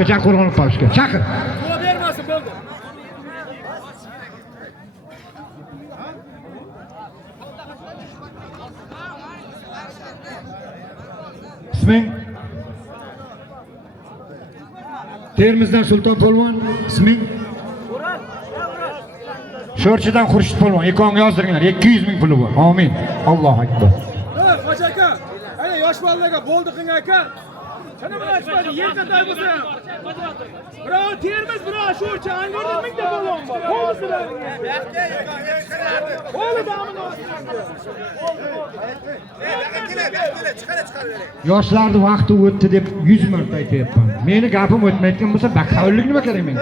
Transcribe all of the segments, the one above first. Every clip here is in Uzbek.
Pavishga, chaqir qo'rg'on Pavishga. Chaqir. Qo'la bermasin bo'ldi. İsming? Termizdan Sulton Polvon. İsming? Sho'rchidan Xurshid Polvon. Ekonga yozdiringlar. 200 ming puli bor. Amin. Allohu akbar. Hoji aka, ana yosh bolalarga bo'ldi qilgan aka. Qani bilan chiqadi, yerqaday bo'lsa ham. Biro Termiz, biro Sho'rchi, Angorda mingta polvon bor. Bo'ldi. Bo'ldi damini. Yoshlarni vaqti o'tdi deb 100 marta aytayapman. Meni gapim o'tmayotgan bo'lsa, bakovullik nima kerak menga?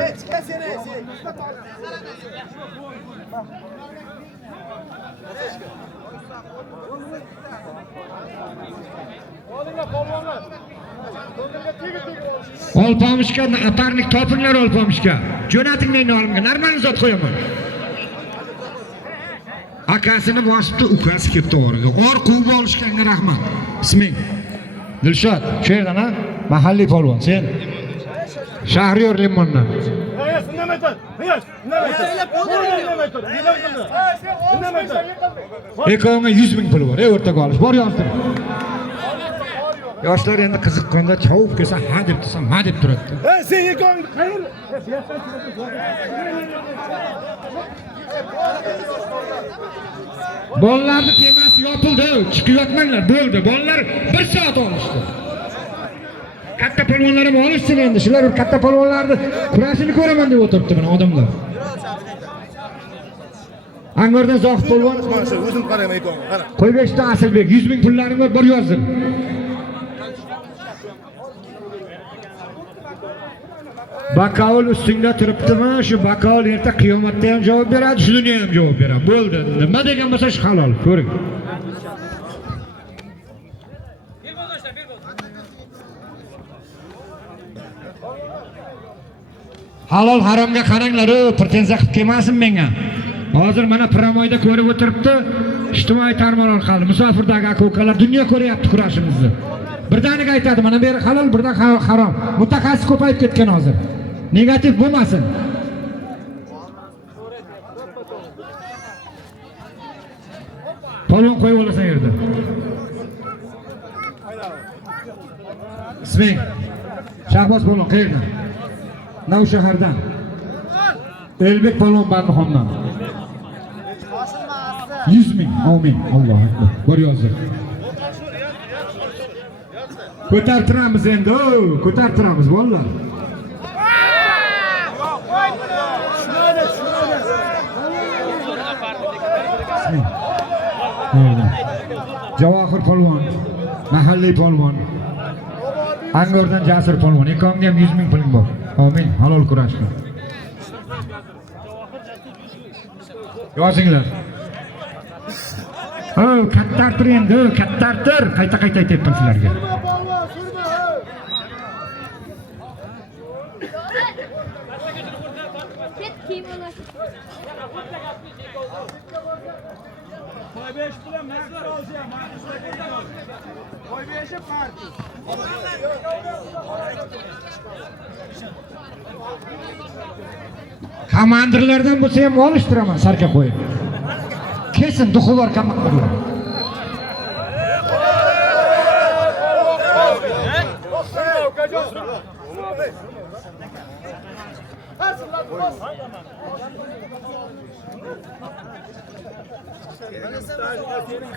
Olpamishga aparnik topinglar Olpamishga. Jo'nating meni olimga. Normal zot qo'yaman. Akasini bosibdi, ukasi ketdi o'g'riga. Or quvib olishganga rahmat. Isming? Dilshod. Shu yerdan ha? Mahalliy polvon. Sen? Shahriyor Limondan. Ekonga 100 ming puli bor. O'rtaga olish. Bor yozdir. Yoshlar endi qiziqqanda chavib kelsa, ha deb desam, ma deb turadi. Sen ekon qayerda? Bolalarning kemasi yopildi, chiqib yotmanglar, bo'ldi. Bolalar 1 soat olishdi. Katta polvonlar ham olishsin endi. Shular katta polvonlarni kurashini ko'raman deb o'tiribdi mana odamlar. Angordan Zohid polvon, O'zim qarayman ekonga, qara. Qo'ybeshdan Asilbek 100 ming pullaring bor, bor yozdir. Bakovul ustingda turibdimi? Shu bakovul erta qiyomatda ham javob beradi, shu dunyoda ham javob beradi. Bo'ldi. Nima degan bo'lsa shu halol, ko'ring. Halol haromga qaranglar, pretenziya qilib kelmasin menga. Hozir mana Pramoyda ko'rib o'tiribdi, ijtimoiy tarmoq orqali musofirdagi aka-ukalar dunyo ko'ryapti kurashimizni. Birdaniga aytadi, mana bu yer halol, birdan harom. Mutaxassis ko'payib ketgan hozir. Negativ bo'lmasin. Polvon qo'yib olasan yerda. Isming? Shahboz polvon qayerdan? Navshahardan. Elbek polvon Barnoxondan. 100 ming. Amin. Allohu akbar. Bor yozdir. Ko'tartiramiz endi, ko'tartiramiz bolalar. Javohir polvon, mahalliy polvon. Angordan Jasur polvon. Ekonga ham 100 ming puling bor. Amin. Halol kurashdi. Yozinglar. Kattartir endi, kattartir. Qayta-qayta aytayapman sizlarga. Komandirlardan bo'lsa ham olishtiraman, sarka qo'yib. Kesin duxular komandirlar.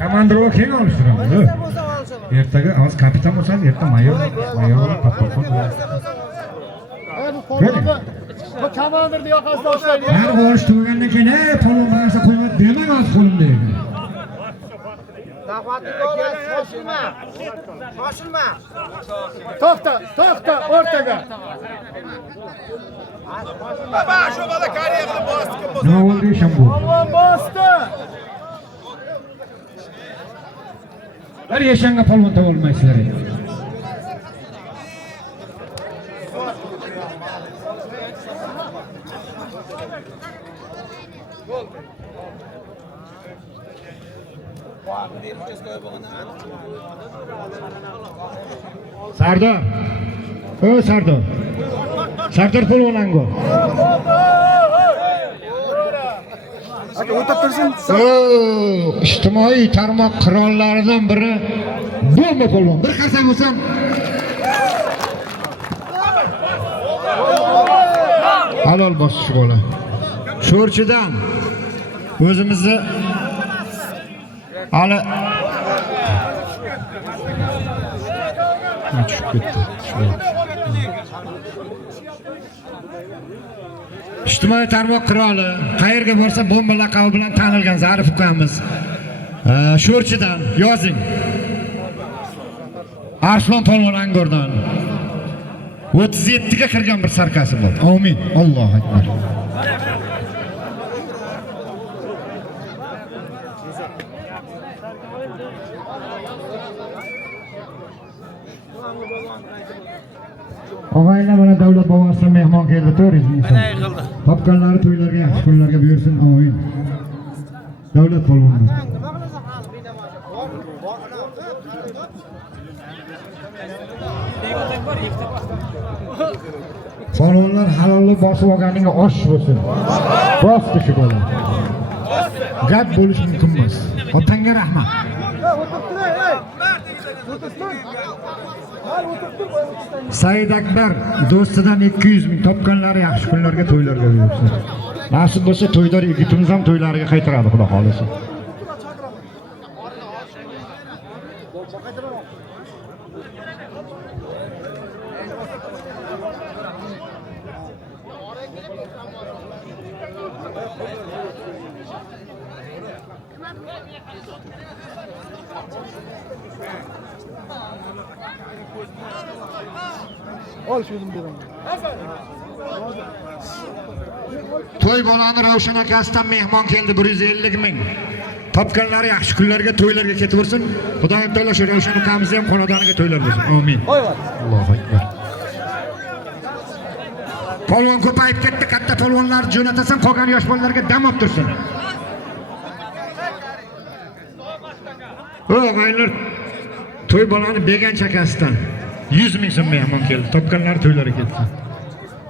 Komandirga keng olishtiraman. Ertaga hozir kapitan bo'lsa, erta mayor, patron. Bu komandirni yoqasida ushlaydi. Har bo'lish tugagandan keyin, polvon bo'lsa qo'ymat demang hozir qo'limda. Shoshilma. Shoshilma. To'xta, o'rtaga. Baba, shu bola qariya qilib bosdi. Nima bo'ldi ishim bu? Polvon bosdi. Bir yashanga polvon topa olmaysizlar endi. Sardor. Sardor. Sardor polvon Angor. Aka o'tib tursin. Ijtimoiy tarmoq qirollaridan biri bo'lma polvon. Bir qarsak bo'lsam halol bosish bola. Sho'rchidan o'zimizni hali tushib ketdi. Ijtimoiy tarmoq qiroli, qayerga borsa bomba laqabi bilan tanilgan Zarif ukamiz. Sho'rchidan yozing. Arslon polvon Angordan 37 ga kirgan bir sarkasi bor. Amin. Allohu akbar. Og'aylar mana davlat bobosidan mehmon keldi, turizm inson. Topganlari to'ylarga, yaxshi kunlarga buyursin. Amin. Davlat polvonlar. Polvonlar halollik bosib olganiga osh bo'lsin. Bosdi shu bola. Gap bo'lish mumkin emas. Otangga rahmat. Said Akbar do'stidan 200 ming topganlari yaxshi kunlarga, to'ylarga buyursin. Nasib bo'lsa to'ydor yigitimiz ham to'ylariga qaytaradi, xudo xolisa. Ol şunu beraman. To'y bolani Ravshan akasidan mehmon keldi 150 ming. Topganlari yaxshi kunlarga, to'ylarga ketaversin. Xudoyim taolo shu Ravshan akamizni ham xonadoniga to'ylar bersin. Amin. Allohu akbar. Polvon ko'payib ketdi, katta polvonlar jo'natasan, qolgan yosh bolalarga dam olib tursin. Og'aylar to'y bolani Began chakasidan 100 ming so'm mehmon keldi. Topganlari to'ylariga ketsin.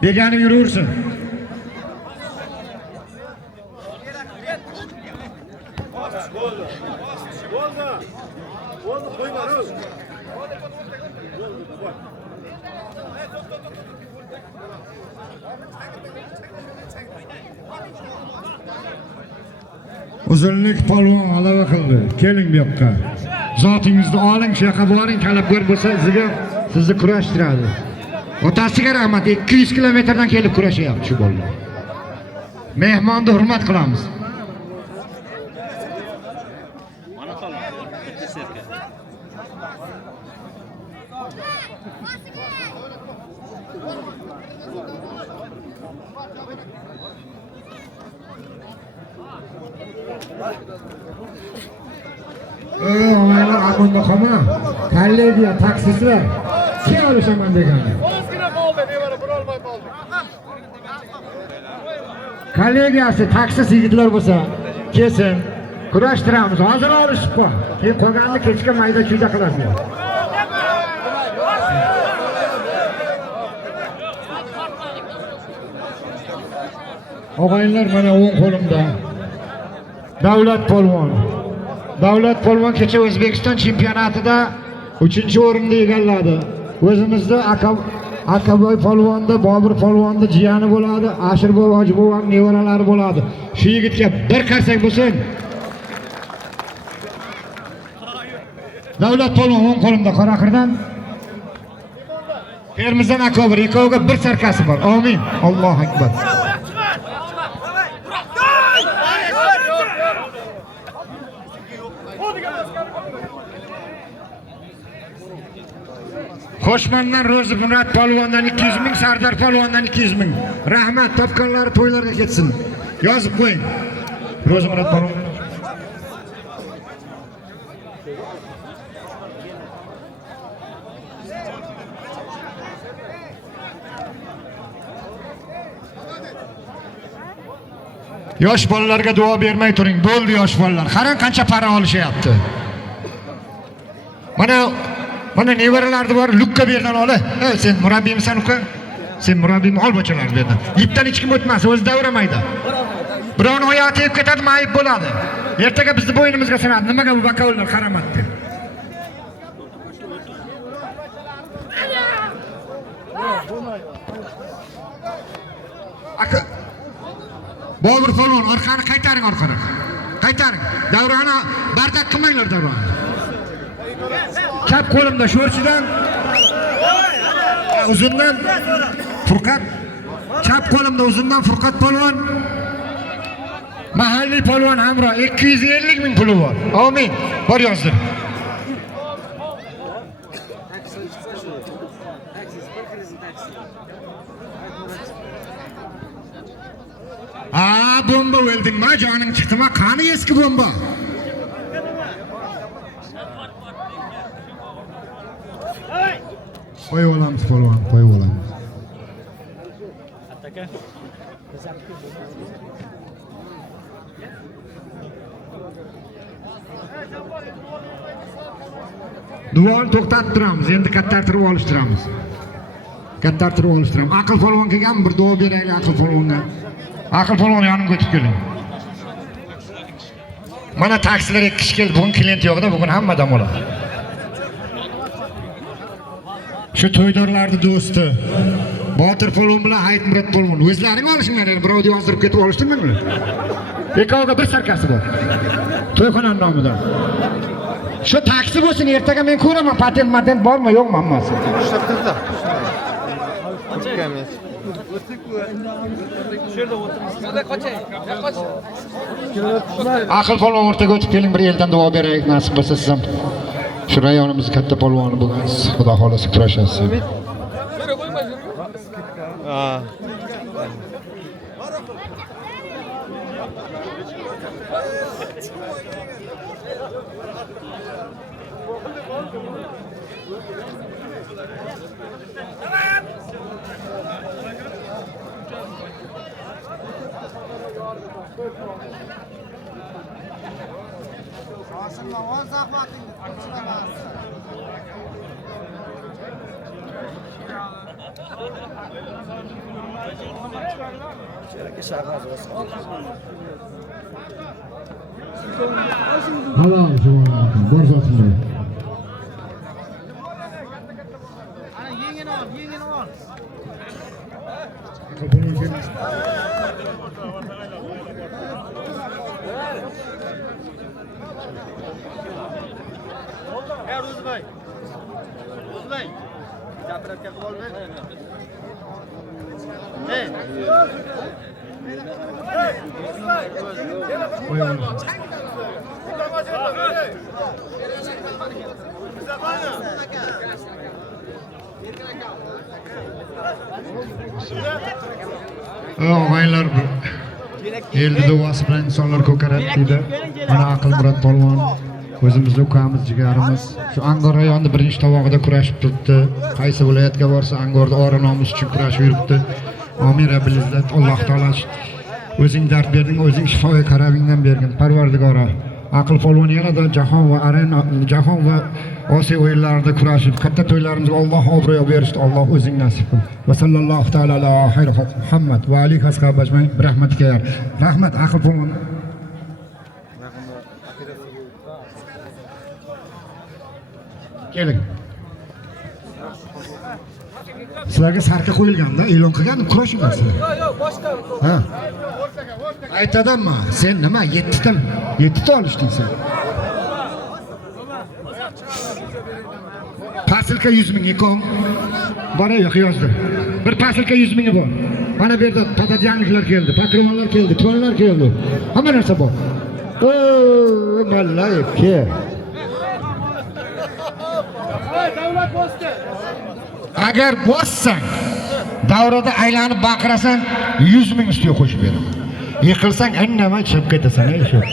Begani yuraversin. Uzunlik polvon g'alaba qildi. Keling bu yoqqa. Zotingizni oling, shu yoqqa boring, talabgor bo'lsa sizni kurashtiradi. Otasiga rahmat, 200 kilometrdan kelib kurashyapti shu bolalar. Mehmonni hurmat qilamiz. Oylar aqlda qolma. Kollegiya taksistlar kim olishaman degani. Kollegiyasi taksis yigitlar bo'lsa, kelsin, kurashtiramiz. Hozir olishib qo'y. Keyin qolganini kechga mayda chuyda qilasizlar. Og'aylar mana o'ng qo'limda. Davlat polvon. Davlat polvon kecha O'zbekiston chempionatida 3-o'rinni egalladi. O'zimizda Akaboy polvonda, Bobur polvonda jiyani bo'ladi, Ashirboy Hojiboyning nevaralari bo'ladi. Shu yigitga bir qarsak bo'lsin. Davlat polvon o'ng qo'limda Qoraqirdan. Termizdan Akobir, ikkoviga bir sarkasi bor. Amin. Allohu akbar. Qo'shmandan Ro'zi Murat polvondan 200 ming, Sardor polvondan 200 ming. Rahmat, topganlari to'ylarga ketsin. Yozib qo'ying. Ro'zi Murat polvon. Yosh bolalarga duo bermay turing. Bo'ldi yosh bolalar. Qarang qancha para olishyapti. Mana nevaralarni bor, Lukka berdan ol. Sen murabbiymisan uka? Sen murabbiyni ol bochalar dedi. Ipdan hech kim o'tmasa, o'zi davramaydi. Birovning oyog'i tegib ketadi, mayib bo'ladi. Ertaga bizni bo'ynimizga sanadi. Nimaga bu bakovullar qaramatdi? Aka Bobur polvon, orqani qaytaring orqaga. Qaytaring. Davrani bardak qilmanglar davrani. Chap qo'limda sho'rchidan uzundan Furqat, chap qo'limda uzundan Furqat polvon. Mahalliy polvon Amro 250 ming puli bor. Amin. Bor yozdir. Bomba o'ldingmi? Joning chiqdimi? Qani eski bomba? Qo'yib olamiz polvon, qo'yib olamiz. Duoni to'xtatib turamiz, endi kattartirib olishtiramiz. Kattartirib olishtiramiz. Aql polvon kelgan, bir duo beraylik aql polvonga. Aql polvon yonimga o'tib keling. Mana taksilar 2 kishi keldi, bugun klient yo'qda, bugun hamma dam oladi. Shu to'ydorlarning do'sti Botir polvon bilan Hayitmurat polvon o'zlaring olishinglar, birovni yozdirib ketib olishdingmi? Ekovga bir sarkasi bor. To'yxonaning nomidan. Shu taksi bo'lsin, ertaga men ko'raman, patent bormi, yo'qmi hammasi. Shaqtirda. Qo'yamiz. Aql polvon o'rtaga o'tib keling, bir eldan duo beraylik, nasib bo'lsa siz ham shu rayonimizning katta polvoni bo'lgansiz. Xudo xolasa kurashasiz. Halol javob, bor zotimlar. Ana yengini ol. O'zbay. Gapirib qilib olma. Og'aylar elda duosi bilan insonlar ko'karadi deydi. Mana Aqlmurod polvon o'zimizning ukamiz, jigarimiz. Shu Angor rayonida birinchi tovog'ida kurashib turibdi. Qaysi viloyatga borsa Angorda ora nomus uchun kurashib yuribdi. Amin Robbil izzat. Alloh taolo o'zing dard berding, o'zing shifoga karamingdan bergin. Parvardigoro. Aql polvon yanada jahon va arena, jahon va Osiyo o'yinlarida kurashib, katta to'ylarimizga Alloh obro' berishdi. Alloh o'zing nasib qil. Va sallallohu taala ala xayri Muhammad va alihi ashabajmay rahmatga yar. Rahmat Aql polvon. Keling. Sizlarga sarka qo'yilganda e'lon qilgan kurashinglar sizlar. Yo'q, boshqa. Ha. Aytadimmi? Sen nima 7 ta olishding sen? Pasilka 100 ming ekon. Bora yo'q yozdi. Bir pasilka 100 mingi bor. Mana bu yerda patadiyanliklar keldi, patronlar keldi, to'nlar keldi. Hamma narsa bor. Vallahi ke. Davlat bosdi. Agar bossang, davrada aylanib baqirasan, 100 ming ustiga qo'shib beraman. Yiqilsang, indamay chiqib ketasan, ish yo'q.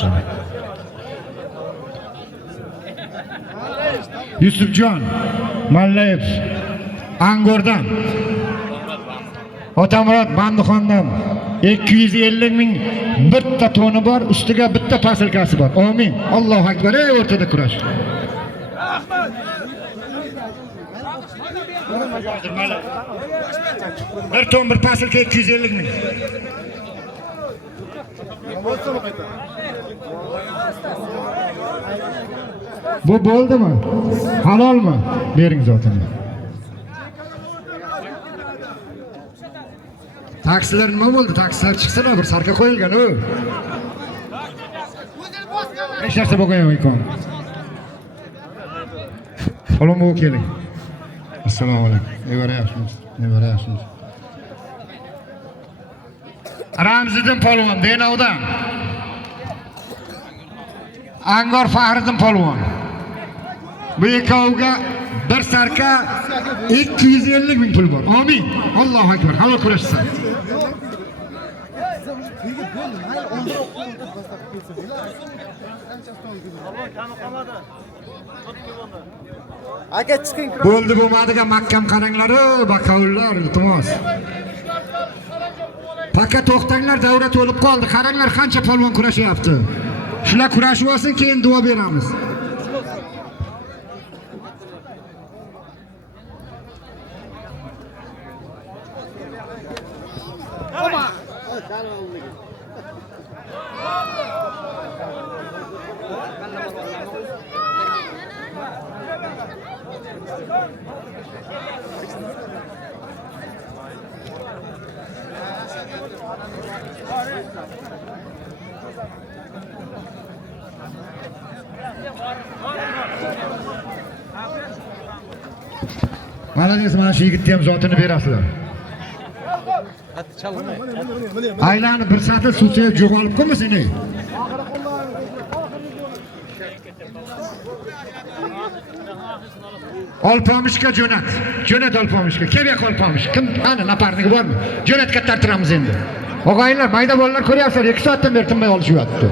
Yusufjon Mallayev Angordan, Otamurod Bandixondan 250 ming bitta to'ni bor, ustiga bitta pasilkasi bor. Amin. Allohu akbar. Ey o'rtada kurash. Bir ton bir pasilka 250 ming. Bu bo'ldimi? Halolmi? Bering zotini. Taksilar nima bo'ldi? Taksilar chiqsana, bir sarka qo'yilgan u. Hech narsa bo'lgan ekan. Salom bo'lib keling. Assalomu alaykum. Nevara yaxshimiz. Ramziddin polvon, Denovdan. Angor Fahriddin polvon. Bu ikkoviga bir sarka 250 ming pul bor. Amin. Allohu akbar. Halol kurashsin. Aka chiqing. Bo'ldi bo'lmadiga mahkam qaranglar, bakovullar, iltimos. Fakat to'xtanglar, davra to'lib qoldi. Qaranglar qancha polvon kurashyapti. Shular kurashib olsin, keyin duo beramiz. Malades, mana shu yigitni ham zotini berasizlar. Aylanib bir satr suvga jo'g'olib qo'yma seni. Olpamishga jo'nat. Jo'nat Olpamishga. Kerak Olpamish. Kim ana naparniki bormi? Jo'natga tartiramiz endi. Og'aylar, mayda bolalar ko'ryapsizlar, 2 soatdan beri tinmay olishyapti.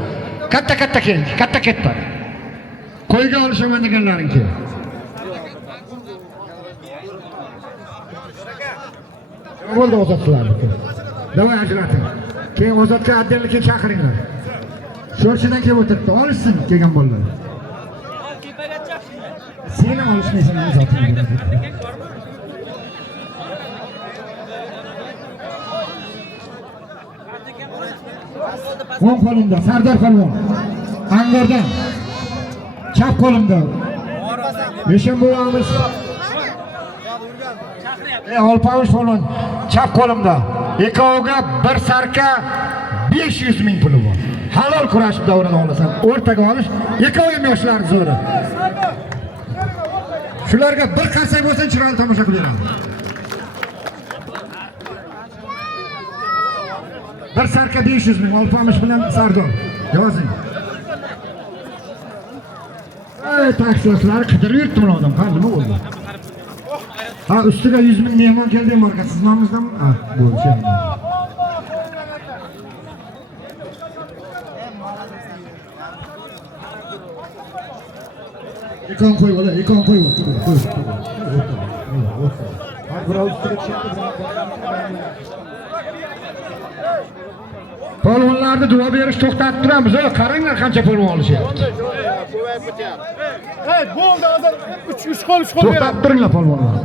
Katta keling, katta ketma. Qo'yga olishaman deganlaring keyin. Bo'ldi ozodlarniki. Davay ajrating. Keyin ozodga addellikka chaqiringlar. Sho'rchidan kelib o'tiribdi. Olishsin kelgan bolalar. Seni olishmaysan ozodni. O'ng qo'limda Sardor polvon. Angordan. Chap qo'limda. Beshanbo'yamiz. Olpamish polvon chap qo'limda. Ikkoviga bir sarka 500 ming puli bor. Halol kurashib davrani olasan. O'rtaga olish, ikkovi ham yoshlar zo'ri. Shularga bir qarsak bo'lsin, chiroyli tomosha qilaveramiz. Bir sarka 500 ming Olpamish bilan Sardor. Yozing. Ey taksichilar qidirib yuribdi bu odam. Qani nima bo'ldi? Ha, ustiga 100 ming mehmon keldi marka. Siz nomingizdanmi? Ha, bo'ldi. Ikon qo'y bola, ikon qo'y. Ha, birov ustiga chiqdi. Polvonlarni duo berish to'xtatib turamiz. Qaranglar qancha polvon olishyapti. Hey, bo'ldi hozir 3 qo'l To'xtatib turinglar polvonlar.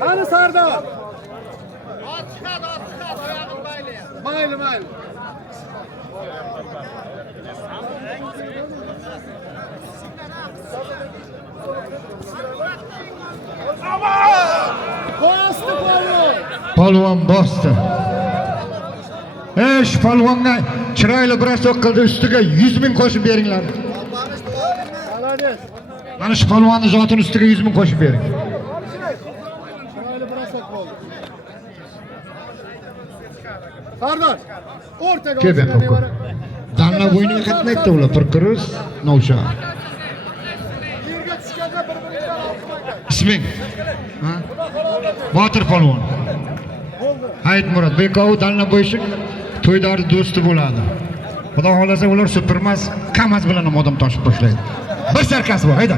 Qani Sardor? Chiqadi, oyog'im mayli. Mayli. Bosdi polvon bosdi. Esh polvonga chiroyli biroz to'qildi, ustiga 100 ming qo'shib beringlar. Mana shu polvonning zotini ustiga 100 ming qo'shib bering. Sardor, o'rtaga Kelib qo'y. Danla bo'yniga qatnaydi ular, Pirqiruz, Novshahar. yerga tushganda bir-biridan olib qo'ygan. Isming? Ha? Botir polvon. Hayit Murod, Bekov Danla bo'yishik to'ydor do'sti bo'ladi. Xudo xolasa ular supermas, Kamaz bilan ham odam toshib boshlaydi. Bir sarkasi bor, hayda.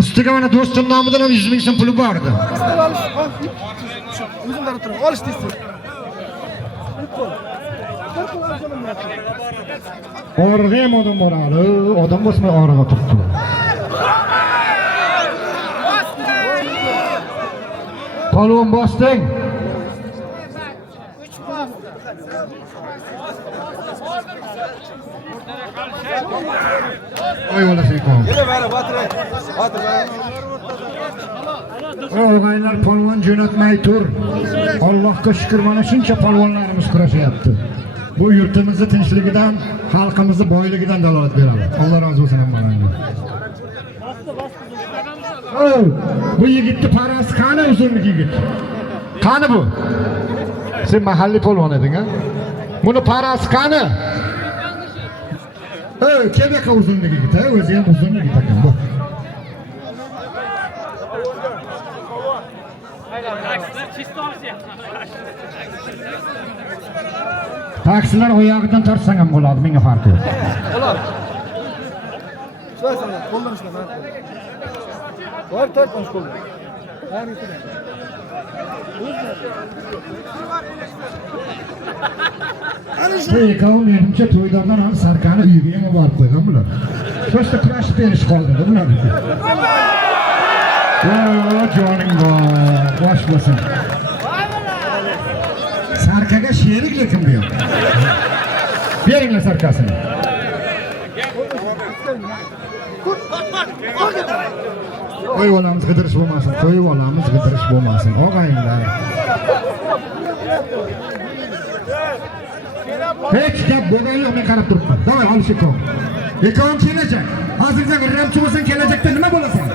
Ustiga mana do'stim nomidan ham 100 ming so'm puli bor edi. O'zimdan o'tirib olish deysiz. Orada ham odam boradi. Odam bo'lsa orada turibdi. Polvon bosding. Oy olasın kom. Og'aylar polvon jo'natmay tur. Allohga shukr, mana shuncha polvonlarimiz kurashyapti. Bu yurtimizning tinchligidan, xalqimizning boyligidan dalolat beradi. Alloh rozi bo'lsin hammalaridan. Bu yigitni parasi qani, uzunlik yigit? Qani bu? Sen mahalliy polvon eding, ha? Buni parasi qani? Kebeka uzunlik yigit, ha? O'zi ham uzunlik yigit ekan bu. Taksilar oyog'idan tortsang ham bo'ladi, menga farqi yo'q. Bo'ladi. Shunday qo'ldan ishlama. Bor tortmas qo'ldan. Qani yutadi. Ikkovi menimcha to'ylardan ham Sarkani uyiga ham borib qo'ygan bular. Shoshta kurashib berish qoldi bular. Joning bor, bosh bo'lsin. Sarkaga sherik lekin bu yoq. Beringlar sarkasini. Qo'yib olamiz, qidirish bo'lmasin. Qo'yib olamiz, qidirish bo'lmasin. Og'ayinglar. Hech gap bo'lgan yo'q, men qarab turibman. Davay, olishib qo'y. Ikkoving kelajak. Hozirdan ramchi bo'lsang, kelajakda nima bo'lasan?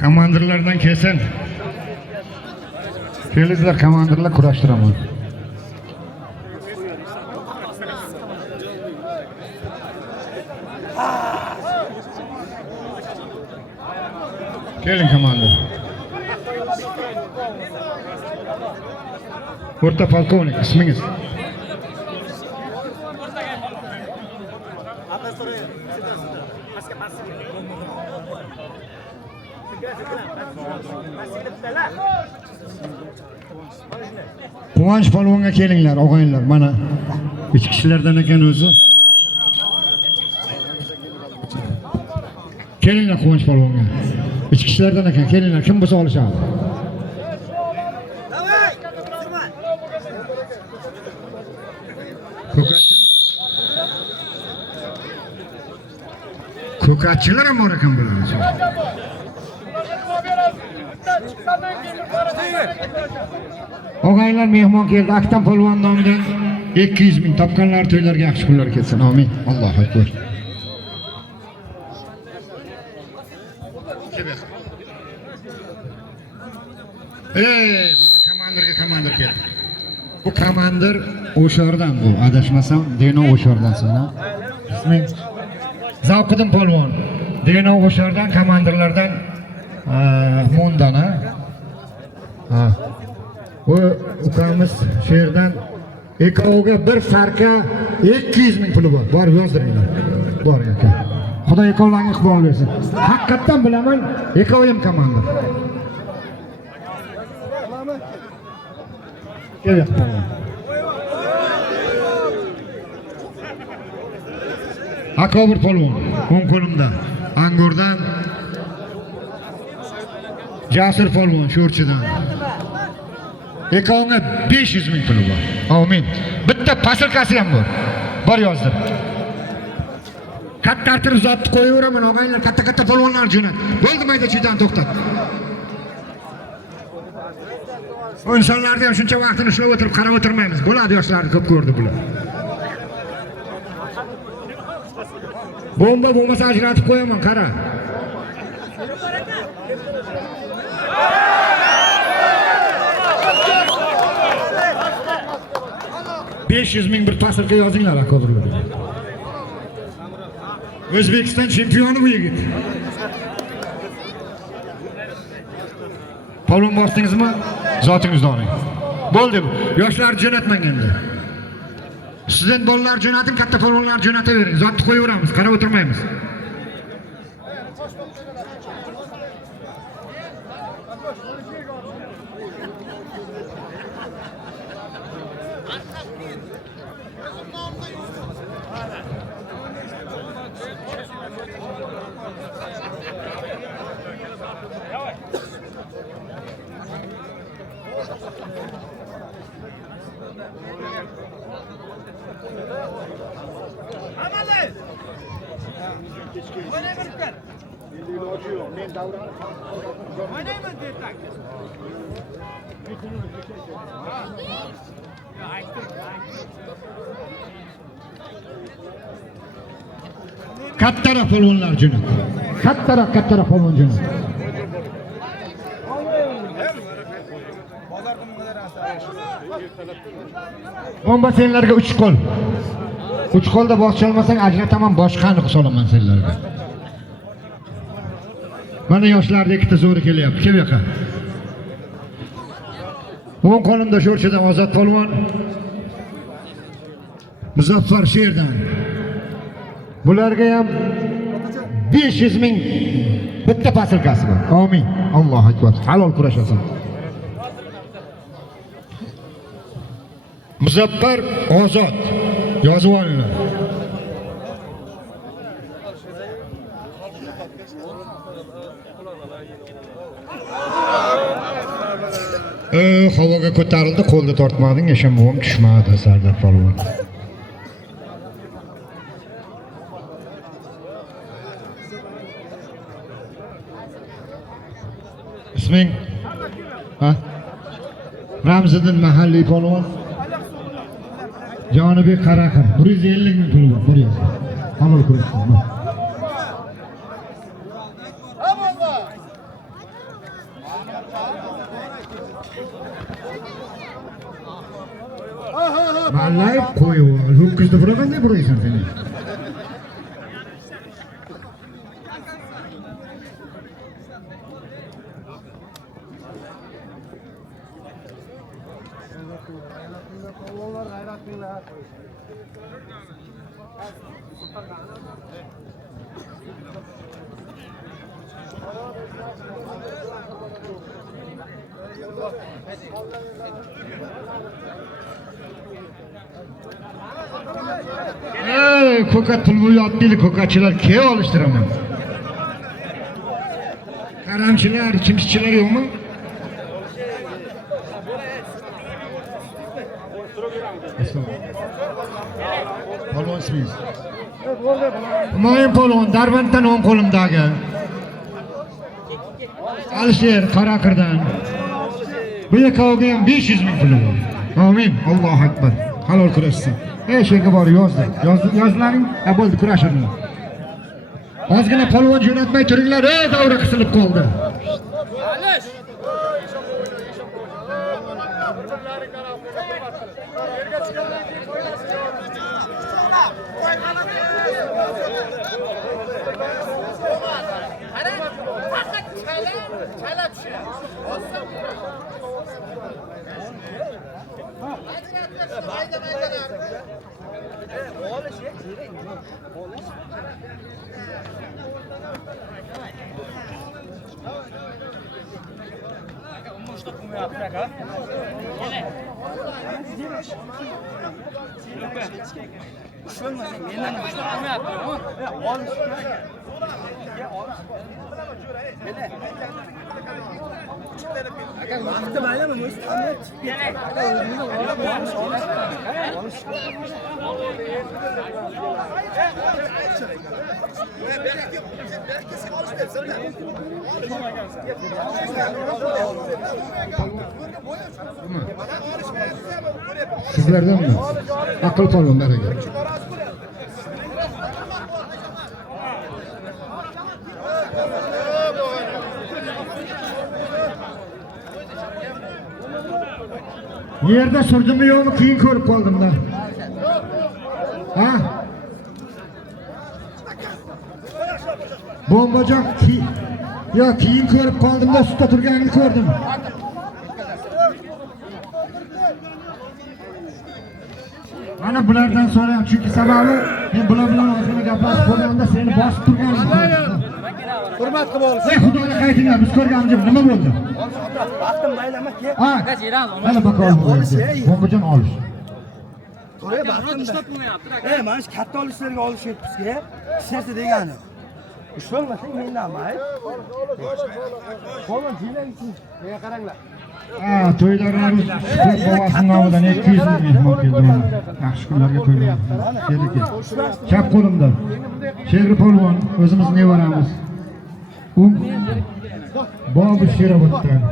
Komandirlardan kelsin. Kelinglar, komandirlar kurashtiraman. Keling komandir. O'rta polkovnik, ismingiz? Quvonch polvonga kelinglar, og'aylar, mana ichki ishlardan ekan o'zi. Kelinglar Quvonch polvonga. İçki işlerden ekan, kelinglar, kim bo'lsa olishadi. Ko'katchilar ham bor ekan bular. Og'aylar mehmon keldi. Aktam polvon nomidan 200 ming topganlar to'ylarga yaxshi pullar ketsin. Amin. Allohu akbar. Buni komandir keldi. Bu komandir o'shardan bu. Adashmasam, Deno o'shardansan, ha? Isming Zavqiddin polvon. Deno o'shardan, komandirlardan Mondan, ha? Bu ukamiz she'rdan ikkoviga bir sarka 200 ming puli bor. Borib yozdiringlar. Bor aka. Xudo ikkovlarga iqbol bersin. Haqiqatan bilaman, ikkovi ham komandir. Evet. Akobir polvon, o'ng qo'limda. Angordan Jasur polvon, Sho'rchidan. Ikkovga 500 ming puli bor. Amin. Bitta pasilkasi ham bor. Bor yozdim. Katta tartib uzatib qo'yaveraman, og'aylar, katta polvonlar jo'nat. Bo'ldi, mayda chidan to'xtat. O insonlarga ham shuncha vaqtini ushlab o'tirib qarab o'tirmaymiz. Bo'ladi, yoshlarni ko'p ko'rdi bular. Bomba bo'lmasa ajratib qo'yaman, qara. $500 ming bir pasilka yozinglar, akodirlar. O'zbekiston chempioni bu yigit. Polvon bosdingizmi? Zotingizni oling. Bo'ldi. Yoshlar jo'natmang endi. Sizdan bolalar jo'nating, katta polvonlar jo'natavering. Zotni qo'yaveramiz, qarab o'tirmaymiz. Kattaroq polvonlar jo'nat. Kattaroq polvon jo'nat. Bomba senlarga 3 qo'l. 3 qo'lda boshqa olmasang ajrataman, boshqani solaman senlarga. Mana yoshlarda ikkita zo'ri kelyapti. Kim yoqa? O'ng qo'limda sho'rchidan Ozod polvon. Muzaffar Sherdan. Bularga ham 500 ming bitta pasilkasi bor. Amin. Allohu akbar. Halol kurashasan. Muzaffar Ozod. Yozib olinglar. Havoga ko'tarildi, qo'lda tortmading, Eshambo'm tushmadi Sardor polvon. Isming? Ha? Ramziddin mahalliy polvon. Jonibek Qaraqin. 150 ming puli bor, ko'ryapsiz. Halol ko'rasiz. Vallahi qo'yib, ho'kizda buraqanday buraysan sen? Ko'kat pul bo'yotdili, ko'katchilar kelib olishtiraman. Qaramchilar, chimchichilar yo'qmi? Polvon ismingiz? Mo'yin polvon, Darbanddan o'ng qo'limdagi. Alisher Qaraqirdan. Bu yoqqa ham 500 ming puli bor. Amin. Allohu akbar. Halol kurashsin. She'rga bor yozdi. Yozlaring, bo'ldi kurashinglar. Ozgina polvon jo'natmay turinglar, davra qisilib qoldi. Sizlerden mi? Akıl polvon beraga. Yerda surdimmi yo'qmi, keyin ko'rib qoldim da. Ha? Bombajon yo keyin ko'rib qoldim-da, sutda turganini ko'rdim. Mana bulardan so'rayman, chunki sababi men bular bilan o'zimga gaplashib bo'lganda seni bosib turganim. Hurmat qilib olsin. Ey Xudoga qaytinglar, biz ko'rganimiz nima bo'ldi? Vaqtim maylama, kel. Ha. Mana bakovul. Bombajon olish. To'g'ri, vaqtim ishlab bo'lmayapti. Mana shu katta olishlarga olishib bizga ishlarsa degani. Ushlanmasang mendan mayli. Qo'ldan jilaysiz. Menga qaranglar. Ha, to'ylarimiz bobasi nomidan 200 ming mehmon keldi. Yaxshi kunlarga to'ylar. Keldik. Chap qo'limda. Sherri polvon, o'zimiz nevaramiz. Bobu Sheroboddan.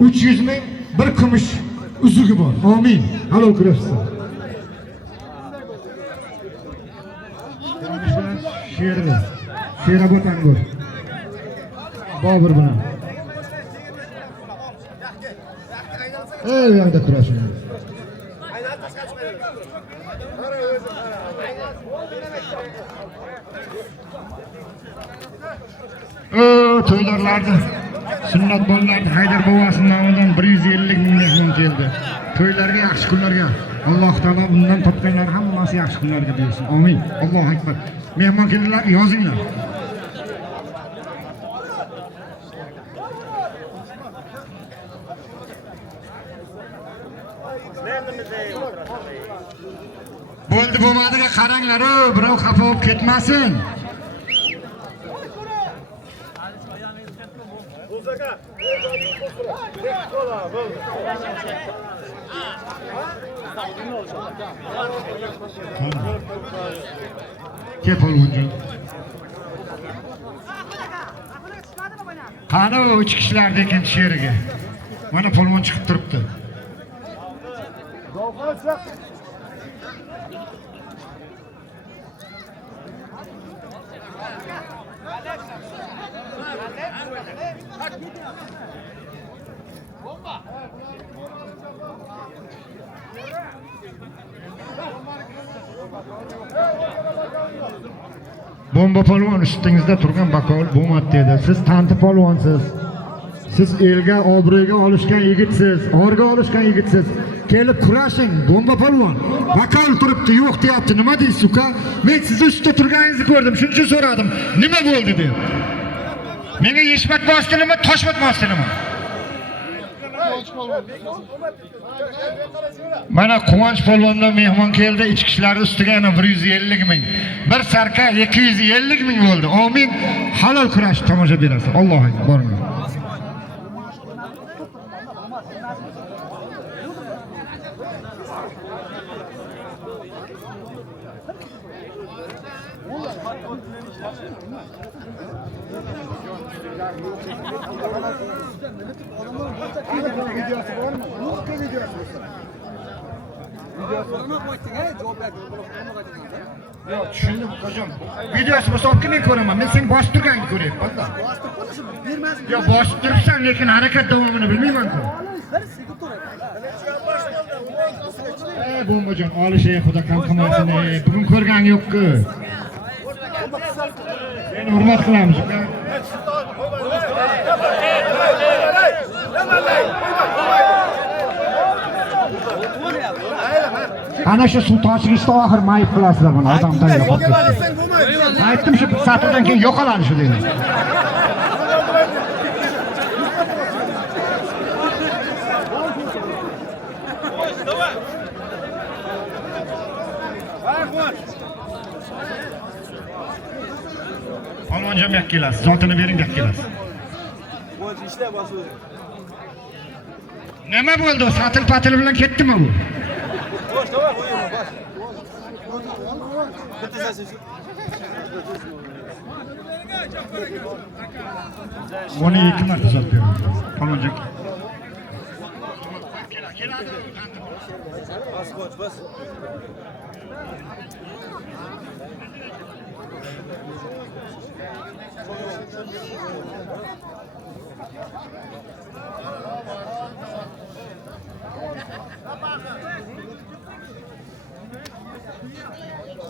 300 ming bir kumush uzugi bor. Amin. Halol kurashsin. Sherri. Sheroboddan bor. Bobur bilan. Ey, u yoqda turashin. To'ylarlarda sunnat bolalarni Haydar bobosining nomidan 150 ming mehmon keldi. To'ylarga, yaxshi kunlarga Alloh taolo bundan topganlar hammasi yaxshi kunlarga bersin. Amin. Allohu akbar. Mehmon keldilar, yozinglar. Bo'ldi bo'lmadiga qaranglar, birov xafa bo'lib ketmasin. Kel polvonjon. Qani uch kishilarni ikkinchi sheriga. Mana polvon chiqib turibdi. Bomba polvon ustingizda turgan bakovul bo'lmadi dedi. Siz tanti polvonsiz. Siz elga obro'ga olishgan yigitsiz, orga olishgan yigitsiz. Kelib kurashing, bomba polvon. Bakovul turibdi, yo'q deyapti. Nima deysiz, uka? Men sizni ustida turganingizni ko'rdim, shuning uchun so'radim. Nima bo'ldi deb. Menga yeshmak bosdinimi, toshmat bosdinimi? Mana Quvonch polvondan mehmon keldi, ichki ishlar ustiga yana 150 ming. Bir sarka 250 ming bo'ldi. Amin. Halol kurash tomosha berasiz. Allohu akbar. Boringlar. Yo'q, tushundim hocam. Videosi bo'lsa olib kelmay ko'raman. Men seni bosib turganingni ko'ryapman. Yo, bosib turibsan, lekin harakat davomini bilmayman-ku. Bombajon, olish xudo kam qilmasin. Bugun ko'rganing yo'q-ku. Seni hurmat qilamiz, uka. Ana shu suv toshirishda oxir mayib qilasizlar buni odamdan yo'qotib. Aytdim shu satrdan keyin yo'qoladi shu deydi. Polvonjon yo'q kelasiz, zotini bering yo'q kelasiz. Nima bo'ldi? Satil-patil bilan ketdimi bu? Buni 2 marta sotib beraman. Polvonjon. Bas.